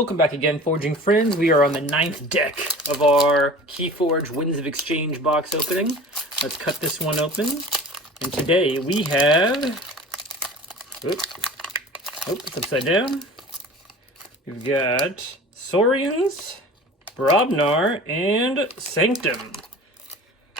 Welcome back again, Forging Friends. We are on the 9th deck of our Keyforge Winds of Exchange box opening. Let's cut this one open. And today we have... it's upside down. We've got Saurians, Brobnar, and Sanctum.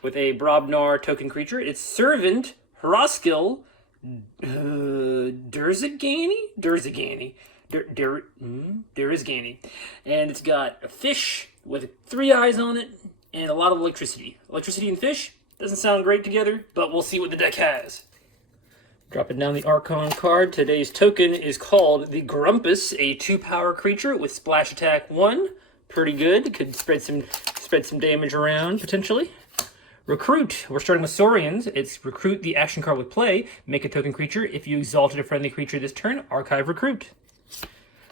With a Brobnar token creature, it's Servant, Hroskill, Durzagani, and it's got a fish with 3 eyes on it and a lot of electricity. Electricity and fish doesn't sound great together, but we'll see what the deck has. Dropping down the Archon card, today's token is called the Grumpus, a 2-power creature with splash attack 1. Pretty good. Could spread some damage around potentially. Recruit. We're starting with Saurians. It's recruit the action card with play. Make a token creature. If you exalted a friendly creature this turn, archive recruit.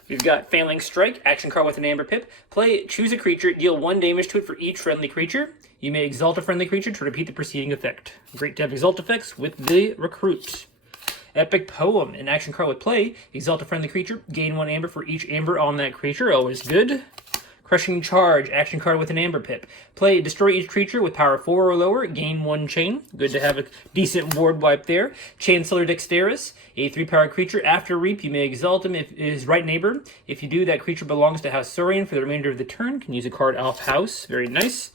We've got Failing Strike, action card with an Amber Pip. Play, choose a creature, deal 1 damage to it for each friendly creature. You may exalt a friendly creature to repeat the preceding effect. Great to have exalt effects with the Recruit. Epic Poem, an action card with play. Exalt a friendly creature, gain 1 amber for each amber on that creature. Always good. Crushing Charge, action card with an Amber Pip. Play, destroy each creature with power 4 or lower, gain 1 chain. Good to have a decent ward wipe there. Chancellor Dexterous, a 3-power creature. After Reap, you may exalt him if his right neighbor. If you do, that creature belongs to House Saurian for the remainder of the turn. Can use a card off house. Very nice.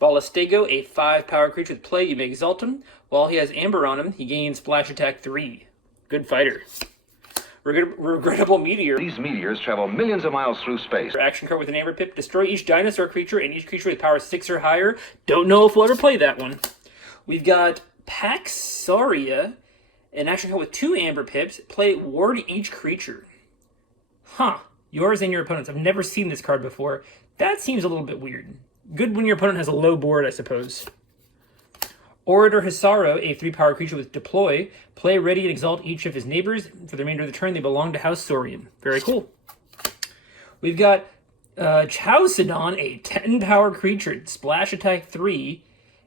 Ballistego, a 5-power creature with play. You may exalt him. While he has Amber on him, he gains Splash Attack 3. Good fighter. Regrettable Meteor. These meteors travel millions of miles through space. Action card with an Amber Pip. Destroy each dinosaur creature and each creature with power 6 or higher. Don't know if we'll ever play that one. We've got Paxaria, an action card with 2 Amber Pips. Play, ward each creature. Yours and your opponent's. I've never seen this card before. That seems a little bit weird. Good when your opponent has a low board, I suppose. Orator Hisaro, a 3-power creature with deploy. Play, ready, and exalt each of his neighbors. For the remainder of the turn, they belong to House Saurian. Very cool. We've got Chowsidon, a 10-power creature. Splash attack 3.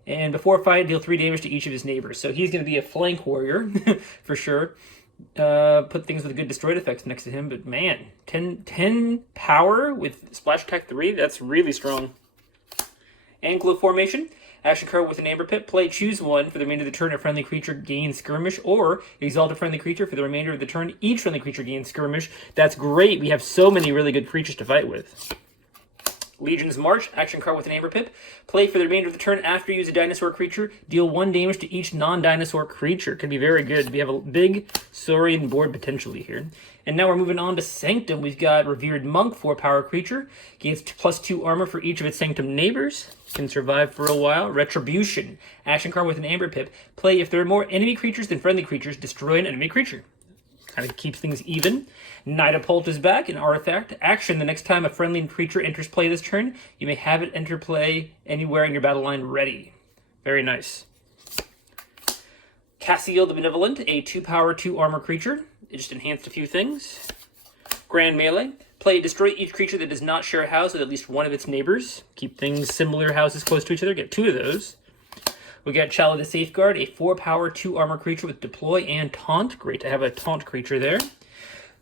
And before fight, deal 3 damage to each of his neighbors. So he's going to be a flank warrior, for sure. Put things with good destroyed effects next to him. But man, 10 power with splash attack 3? That's really strong. Anklo Formation. Action card with an Amber Pip. Play, choose 1 for the remainder of the turn. A friendly creature gains Skirmish, or exalt a friendly creature for the remainder of the turn. Each friendly creature gains Skirmish. That's great. We have so many really good creatures to fight with. Legion's March. Action card with an Amber Pip. Play for the remainder of the turn. After you use a dinosaur creature, deal 1 damage to each non-dinosaur creature. Could be very good. We have a big Saurian board potentially here. And now we're moving on to Sanctum. We've got Revered Monk, 4-power creature. Gains +2 armor for each of its Sanctum neighbors. Can survive for a while. Retribution. Action card with an Amber Pip. Play, if there are more enemy creatures than friendly creatures, destroy an enemy creature. Kind of keeps things even. Nidapult is back, an artifact. Action, the next time a friendly creature enters play this turn, you may have it enter play anywhere in your battle line ready. Very nice. Cassiel the Benevolent, a 2-power, 2-armor creature. It just enhanced a few things. Grand Melee. Play, destroy each creature that does not share a house with at least one of its neighbors. Keep things similar houses close to each other. Get 2 of those. We got Chala the Safeguard, a 4-power, 2-armor creature with deploy and taunt. Great to have a taunt creature there.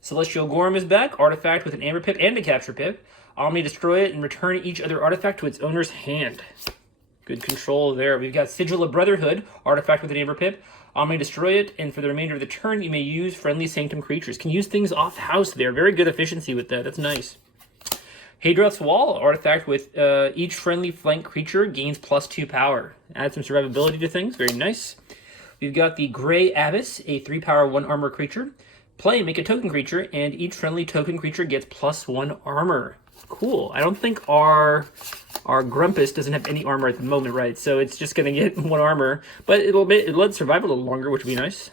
Celestial Gorm is back, artifact with an Amber Pip and a Capture Pip. Omni, destroy it and return each other artifact to its owner's hand. Good control there. We've got Sigil of Brotherhood, artifact with an Amber Pip. Omni, destroy it, and for the remainder of the turn, you may use friendly Sanctum creatures. Can use things off house there. Very good efficiency with that. That's nice. Hadroth's Wall, artifact with each friendly flank creature gains +2 power. Add some survivability to things. Very nice. We've got the Grey Abyss, a 3-power, 1-armor creature. Play, make a token creature, and each friendly token creature gets +1 armor. Cool. I don't think our Grumpus doesn't have any armor at the moment, right? So it's just going to get 1 armor, but it'll let it survive a little longer, which would be nice.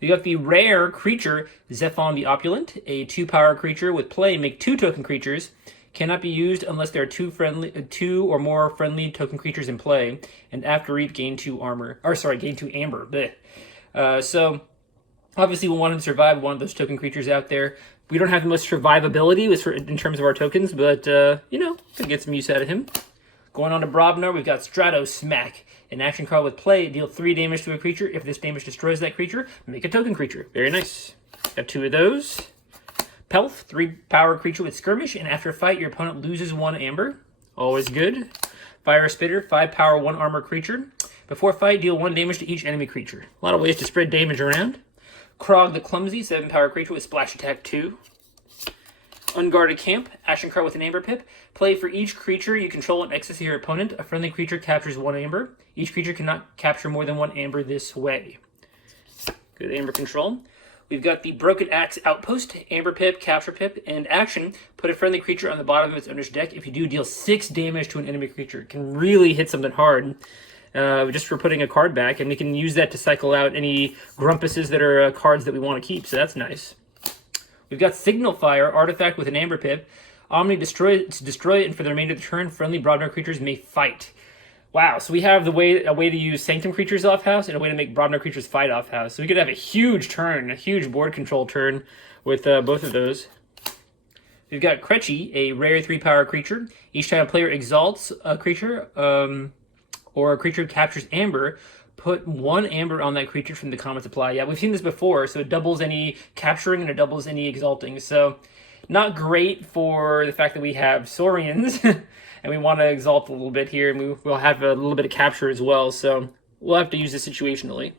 We got the rare creature, Zephon the Opulent, a 2-power creature with play. Make 2 token creatures. Cannot be used unless there are 2 or more friendly token creatures in play. And after Reap, gain 2 armor. Gain 2 amber. So obviously we'll want to survive one of those token creatures out there. We don't have the most survivability in terms of our tokens, but could get some use out of him. Going on to Brobnar, we've got Strato Smack. An action card with play, deal 3 damage to a creature. If this damage destroys that creature, make a token creature. Very nice. Got 2 of those. Pelf, 3-power creature with skirmish, and after a fight, your opponent loses 1 amber. Always good. Fire Spitter, 5-power, 1-armor creature. Before fight, deal 1 damage to each enemy creature. A lot of ways to spread damage around. Krog the Clumsy, 7-power creature with splash attack 2. Unguarded Camp, action card with an amber pip. Play for each creature you control in excess of your opponent. A friendly creature captures 1 amber. Each creature cannot capture more than 1 amber this way. Good amber control. We've got the Broken Axe Outpost, Amber Pip, Capture Pip, and action. Put a friendly creature on the bottom of its owner's deck. If you do, deal 6 damage to an enemy creature. It can really hit something hard just for putting a card back, and we can use that to cycle out any Grumpuses that are cards that we want to keep, so that's nice. We've got Signal Fire, artifact with an Amber Pip. Omni, destroy it, and for the remainder of the turn, friendly Brobnar creatures may fight. Wow, so we have a way to use Sanctum creatures off house and a way to make Brobnar creatures fight off house. So we could have a huge turn, a huge board control turn with both of those. We've got Kretchy, a rare 3-power creature. Each time a player exalts a creature or a creature captures amber, put 1 amber on that creature from the common supply. Yeah, we've seen this before, so it doubles any capturing and it doubles any exalting. So not great for the fact that we have Saurians. And we want to exalt a little bit here, and we'll have a little bit of capture as well, so we'll have to use this situationally.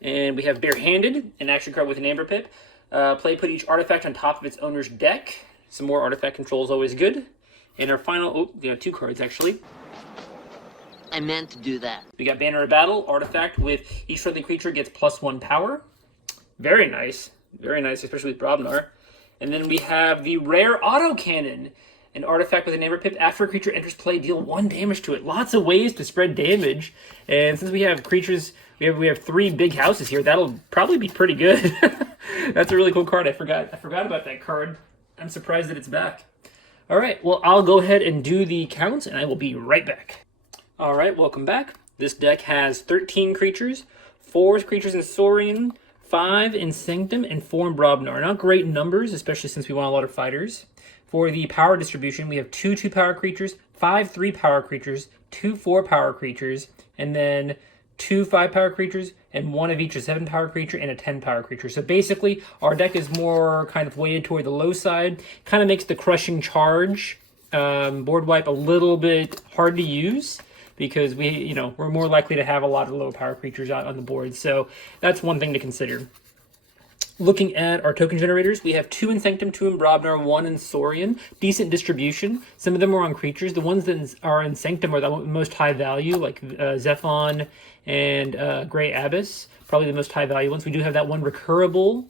And we have Barehanded, an action card with an Amber Pip. Put each artifact on top of its owner's deck. Some more artifact control is always good. And our final, we have 2 cards actually. I meant to do that. We got Banner of Battle, artifact with each friendly creature gets +1 power. Very nice, especially with Brobnar. And then we have the rare Autocannon. An artifact with an Amber Pip. After a creature enters play, deal 1 damage to it. Lots of ways to spread damage. And since we have creatures, we have 3 big houses here, that'll probably be pretty good. That's a really cool card. I forgot about that card. I'm surprised that it's back. All right, well, I'll go ahead and do the counts, and I will be right back. All right, welcome back. This deck has 13 creatures, 4 creatures in Saurian, 5 in Sanctum, and 4 in Brobnar. Not great numbers, especially since we want a lot of fighters. For the power distribution, we have 2 2-power creatures, 5 3-power creatures, 2 4-power creatures, and then 2 5-power creatures, and 1 of each a 7-power creature and a 10-power creature. So basically, our deck is more kind of weighted toward the low side. Kind of makes the Crushing Charge board wipe a little bit hard to use because we're more likely to have a lot of low-power creatures out on the board. So that's one thing to consider. Looking at our token generators, we have 2 in Sanctum, 2 in Brobnar, 1 in Saurian. Decent distribution. Some of them are on creatures. The ones that are in Sanctum are the most high value, like Zephon and Grey Abyss. Probably the most high value ones. We do have that one recurable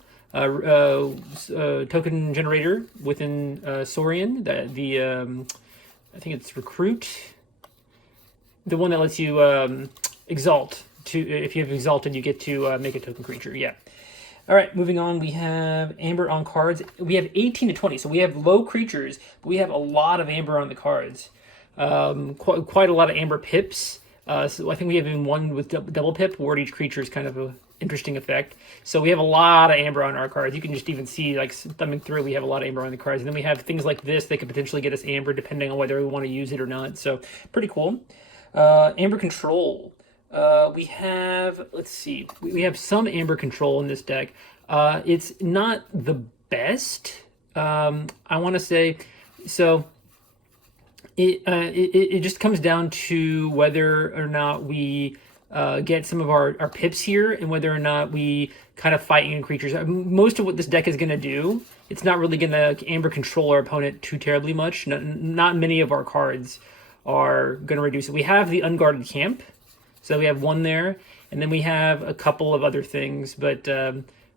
token generator within Saurian. I think it's Recruit. The one that lets you exalt. If you have exalted, you get to make a token creature. Yeah. All right, moving on, we have Amber on cards. We have 18 to 20, so we have low creatures, but we have a lot of Amber on the cards. Quite a lot of Amber pips. So I think we have even one with double pip, where each creature is kind of an interesting effect. So we have a lot of Amber on our cards. You can just even see, like, thumbing through, we have a lot of Amber on the cards. And then we have things like this that could potentially get us Amber, depending on whether we want to use it or not. So pretty cool. Amber Control. We have, let's see, we have some Amber Control in this deck. It's not the best, I want to say. So it just comes down to whether or not we get some of our pips here and whether or not we kind of fight in creatures. Most of what this deck is going to do, it's not really going to Amber Control our opponent too terribly much. Not many of our cards are going to reduce it. We have the Unguarded Camp. So we have 1 there, and then we have a couple of other things, but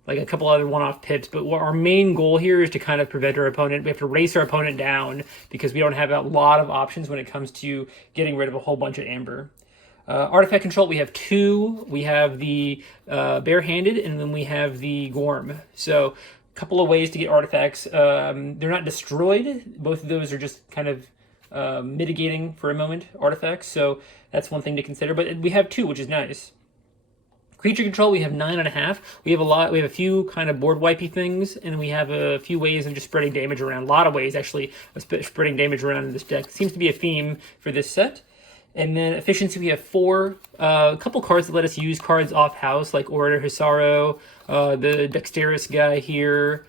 like a couple other one-off pips. But our main goal here is to kind of prevent our opponent. We have to race our opponent down because we don't have a lot of options when it comes to getting rid of a whole bunch of Amber. Artifact Control, we have 2. We have the Barehanded, and then we have the Gorm. So a couple of ways to get artifacts. They're not destroyed. Both of those are just kind of mitigating for a moment artifacts, so that's one thing to consider. But we have 2, which is nice. Creature control, we have 9.5. We have a few kind of board wipey things, and we have a few ways of just spreading damage around. A lot of ways actually of spreading damage around in this deck. It seems to be a theme for this set. And then efficiency, we have 4. A couple cards that let us use cards off house, like Orator Hisaro, the Dexterous guy here.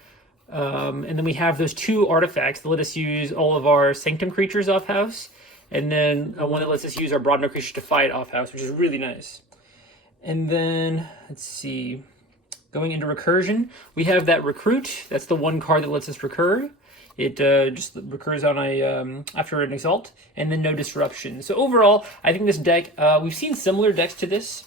And then we have those 2 artifacts that let us use all of our Sanctum creatures off house, and then one that lets us use our Broadno creatures to fight off house, which is really nice. And then, let's see, going into recursion, we have that Recruit. That's the 1 card that lets us recur. It just recurs on a after an Exalt, and then no disruption. So overall, I think this deck, we've seen similar decks to this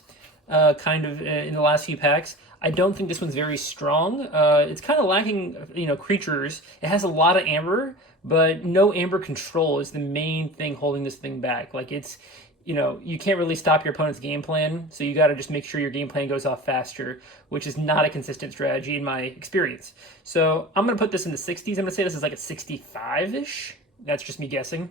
kind of in the last few packs. I don't think this one's very strong. It's kind of lacking, creatures. It has a lot of Amber, but no Amber control is the main thing holding this thing back. Like, it's, you can't really stop your opponent's game plan, so you got to just make sure your game plan goes off faster, which is not a consistent strategy in my experience. So I'm going to put this in the 60s. I'm going to say this is like a 65-ish. That's just me guessing.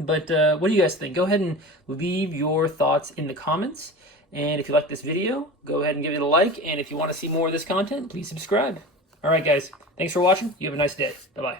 But what do you guys think? Go ahead and leave your thoughts in the comments. And if you like this video, go ahead and give it a like. And if you want to see more of this content, please subscribe. All right, guys. Thanks for watching. You have a nice day. Bye-bye.